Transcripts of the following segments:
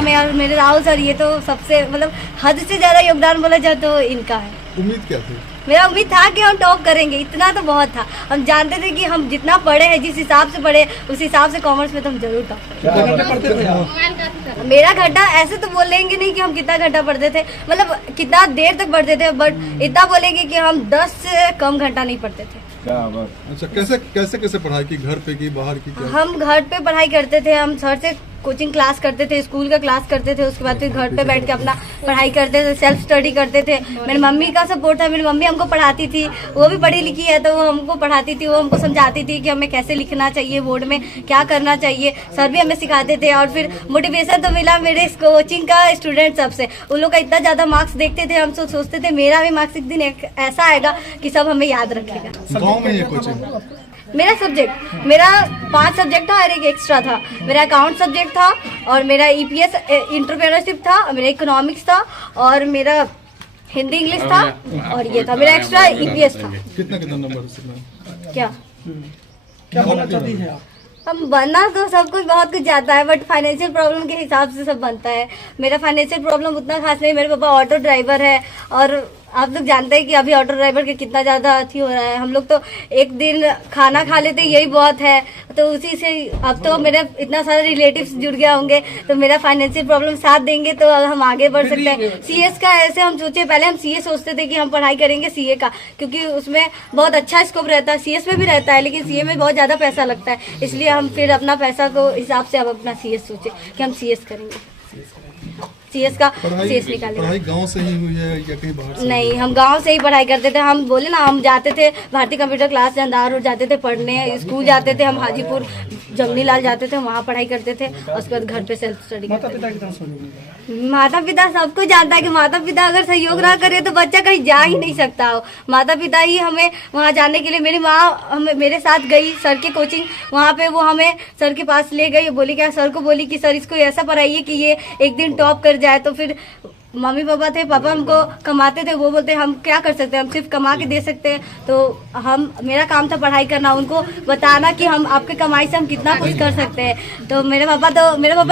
परीक्षा में, और मेरे राहुल सर ये तो सबसे मतलब हद से ज़्यादा योगदान बोला जाए तो इनका है। उम्मीद क्या थी? मेरा उम्मीद था कि हम टॉप करेंगे, इतना तो बहुत था। हम जानते थे कि हम जितना पढ़े हैं, जिस हिसाब से पढ़े उस हिसाब से कॉमर्स में तो हम जरूर टॉप करेंगे। मेरा घंटा ऐसे तो बोलेंगे नहीं कि हम कितना घंटा पढ़ते थे, मतलब कितना देर तक पढ़ते थे, बट इतना बोलेंगे कि हम 10 से कम घंटा नहीं पढ़ते थे। अच्छा, कैसे पढ़ाई की, घर पे की बाहर की क्या? हम घर पे पढ़ाई करते थे, हम सर से कोचिंग क्लास करते थे, स्कूल का क्लास करते थे, उसके बाद फिर घर पे बैठ के अपना पढ़ाई करते थे, सेल्फ स्टडी करते थे। मेरी मम्मी का सपोर्ट था, मेरी मम्मी हमको पढ़ाती थी, वो भी पढ़ी लिखी है तो वो हमको पढ़ाती थी, वो हमको समझाती थी कि हमें कैसे लिखना चाहिए, बोर्ड में क्या करना चाहिए, सर भी हमें सिखाते थे। और फिर मोटिवेशन तो मिला मेरे इस कोचिंग का स्टूडेंट सबसे, उन लोग का इतना ज़्यादा मार्क्स देखते थे, हम सोचते थे मेरा भी मार्क्स एक दिन ऐसा आएगा कि सब हमें याद रखेगा। गाँव में ये कोचिंग? मेरा सब्जेक्ट, मेरा 5 सब्जेक्ट था और एक एक्स्ट्रा था। मेरा अकाउंट सब्जेक्ट था, और मेरा EPS एंटरप्रेन्योरशिप था, मेरा इकोनॉमिक्स था, और मेरा हिंदी इंग्लिश था, और ये था मेरा एक्स्ट्रा EPS था। कितना नंबर? क्या बनना चाहती है आप? हम बनना तो सब कुछ बहुत कुछ जाता है, बट फाइनेंशियल प्रॉब्लम के हिसाब से सब बनता है। मेरा फाइनेंशियल प्रॉब्लम उतना खास नहीं, मेरे पापा ऑटो ड्राइवर है, और आप लोग जानते हैं कि अभी ऑटो ड्राइवर के कितना ज़्यादा अथी हो रहा है। हम लोग तो एक दिन खाना खा लेते यही बहुत है, तो उसी से अब तो मेरे इतना सारे रिलेटिव्स जुड़ गया होंगे, तो मेरा फाइनेंशियल प्रॉब्लम साथ देंगे तो हम आगे बढ़ सकते हैं। CS का ऐसे हम सोचे, पहले हम CA सोचते थे कि हम पढ़ाई करेंगे CA का, क्योंकि उसमें बहुत अच्छा स्कोप रहता है, CS में भी रहता है, लेकिन CA में बहुत ज़्यादा पैसा लगता है, इसलिए हम फिर अपना पैसा को हिसाब से अब अपना CS सोचे कि हम CS करेंगे। CS का CS निकालेंगे। पढ़ाई गांव से ही हुई है या कहीं बाहर से? नहीं, हम गांव से ही पढ़ाई करते थे। हम बोले ना, हम जाते थे भारतीय कंप्यूटर क्लास जंदार रोड जाते थे पढ़ने, स्कूल जाते थे, हम हाजीपुर जमनी लाल जाते थे, वहाँ पढ़ाई करते थे, और उसके बाद घर पे सेल्फ स्टडी करते थे। माता पिता सबको जानता है कि माता पिता अगर सहयोग ना करे तो बच्चा कहीं जा ही नहीं सकता हो। माता पिता ही हमें वहाँ जाने के लिए, मेरी माँ मेरे साथ गई सर के कोचिंग, वहाँ पे वो हमें सर के पास ले गई, बोली क्या, सर को बोली कि सर इसको ऐसा पढ़ाइए कि ये एक दिन टॉप कर जाए। तो फिर मम्मी पापा थे, पापा हमको कमाते थे, वो बोलते हम क्या कर सकते हैं, हम सिर्फ कमा के दे सकते हैं। तो मेरा काम था पढ़ाई करना, उनको बताना कि हम आपके कमाई से हम कितना कुछ कर सकते हैं। तो मेरे पापा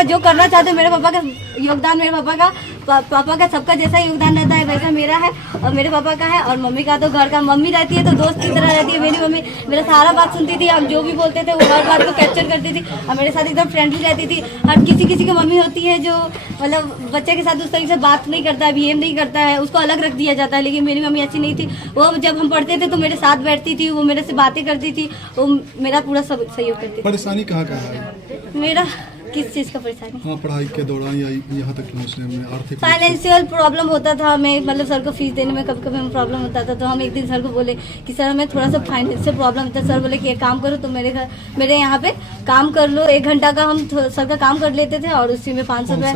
जो करना चाहते हैं, मेरे पापा का योगदान, मेरे पापा का सबका जैसा योगदान रहता है वैसा मेरा है और मेरे पापा का है। और मम्मी का तो घर का, मम्मी रहती है तो दोस्त की तरह रहती है। मेरी मम्मी मेरा सारा बात सुनती थी, हम जो भी बोलते थे वो हर बात को कैप्चर करती थी और मेरे साथ एकदम फ्रेंडली रहती थी। हर किसी की मम्मी होती है जो मतलब बच्चे के साथ उस तरीके से बात नहीं करता है, बिहेव नहीं करता है, उसको अलग रख दिया जाता है। लेकिन मेरी मम्मी ऐसी नहीं थी, वो जब हम पढ़ते थे तो मेरे साथ बैठती थी, वो मेरे से बातें करती थी, वो मेरा पूरा सहयोग करती थी। परेशानी कहाँ है मेरा? किस चीज़ का परेशानी? हाँ, पढ़ाई के दौरान या यहाँ तक पहुँचने में आर्थिक फाइनेंशियल प्रॉब्लम होता था हमें, मतलब सर को फीस देने में कभी कभी हमें प्रॉब्लम होता था। तो हम एक दिन सर को बोले कि सर हमें थोड़ा सा फाइनेंशियल प्रॉब्लम होता है। सर बोले कि एक काम करो, तो मेरे यहाँ पे काम कर लो, 1 घंटा का हम सर का काम कर लेते थे और उसी में 500 रुपये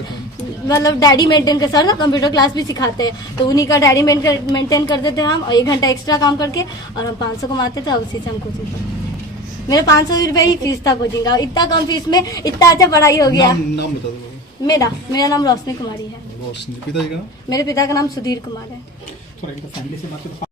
मतलब डायरी मेंटेन कर, सर ना कंप्यूटर क्लास भी सिखाते हैं तो उन्हीं का डायरी मेंटेन करते थे हम, और 1 घंटा एक्स्ट्रा काम करके और हम 500 कमाते थे और उसी से हम कोचिंग। मेरा 500 रुपये ही फीस था कोचिंग का, इतना कम फीस में इतना अच्छा पढ़ाई हो गया। नाम बता दो। मेरा नाम रोशनी कुमारी है। रोशनी। पिताजी का नाम? मेरे पिता का नाम सुधीर कुमार है।